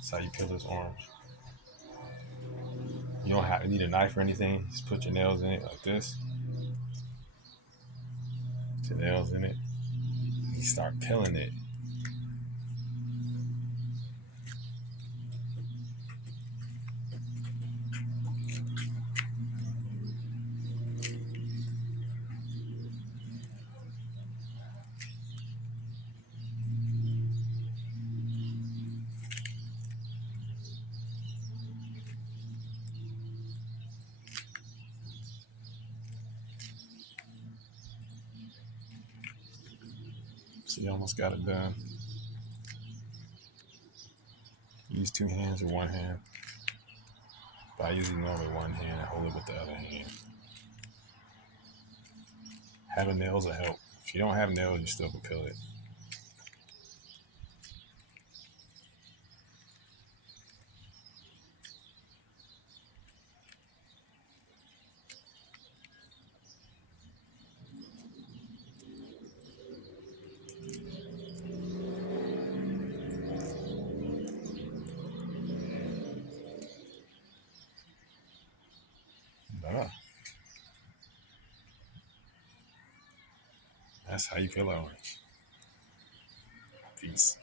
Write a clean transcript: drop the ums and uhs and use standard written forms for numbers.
That's how you peel this orange. You don't have need a knife or anything. Just put your nails in it like this. Put your nails in it. You start peeling it. So you almost got it done. Use two hands or one hand. But I usually normally one hand. I hold it with the other hand. Having nails will help. If you don't have nails, you still can peel it. But that's how you peel an orange. Peace.